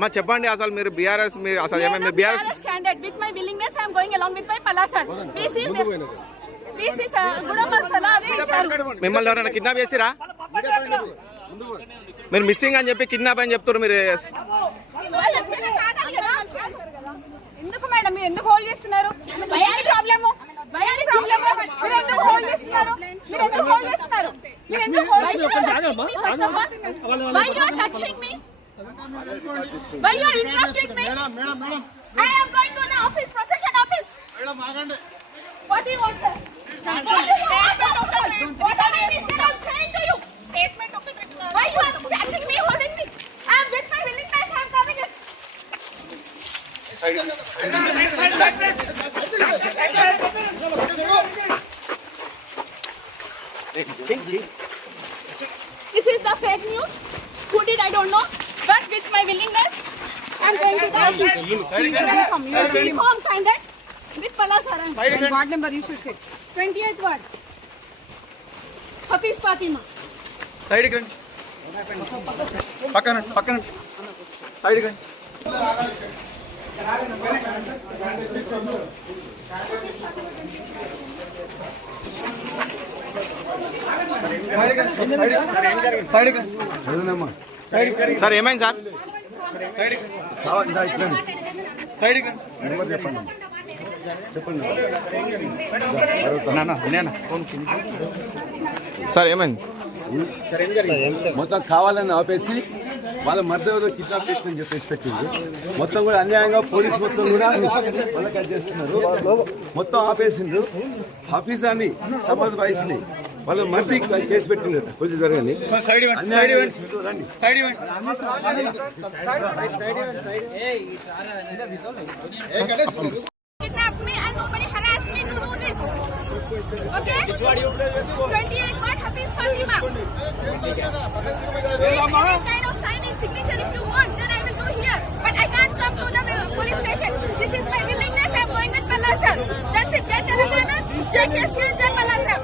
మా చెప్పండి అసలు మీరు బీఆర్ఎస్ అసలు ఏమేమి BRS candidate with my willingness I am going along with my Palasar. This is Gudamar Salari. మిమ్మల్ని ఎవరైనా కిడ్నాప్ చేసిరా? మీరు మిస్సింగ్ అని చెప్పి కిడ్నాప్ అని చెప్తారు మీరు. ఎందుకు మేడం మీరు ఎందుకు హోల్డ్ చేస్తున్నారు? భయానికి ప్రాబ్లము భయానికి ప్రాబ్లము మీరు ఎందుకు హోల్డ్ చేస్తున్నారు? మీరు ఎందుకు హోల్డ్ చేస్తున్నారు? మీరు ఎందుకు హోల్డ్ చేస్తున్నారు? Why you are touching me? Why you are interrupting me? Madam. I am going to the office, procession office. Madam, agandi. What do you want, sir? What are you saying to you? Statement of the criminal. Why you are touching me, holding me? I am with my willingness. I am coming. This is the fake news. Who did I don't know. But with my willingness, I am going to the office. Uniform candidate with Palasar. Ward number you should say. 28th ward. Hafiz Fatima. Side కండి పక్కన సైడ్ కండి సార్ ఏమైంది sir? Side చెప్పండి సార్ ఏమైంది? మొత్తం కావాలని ఆపేసి వాళ్ళ మధ్య కిడ్నాప్ చేసిందని చెప్పేసి పెట్టింది. మొత్తం కూడా అన్యాయంగా పోలీసు మొత్తం కూడా వాళ్ళకి చేస్తున్నారు. మొత్తం ఆపేసిండ్రు. హఫీజాని సమాజ్ వైఫ్ ని వాళ్ళ మధ్య కేసు పెట్టిండ్రు. కొంచెం జరగండి. Okay? 28th ward, Hafiz Fatima. Any kind of sign and signature if you want, then I will go here. But I can't come to the police station. This is my willingness. I am going with Palasar. That's it. Jai Telangana, Jai KCR, Jai Palasar.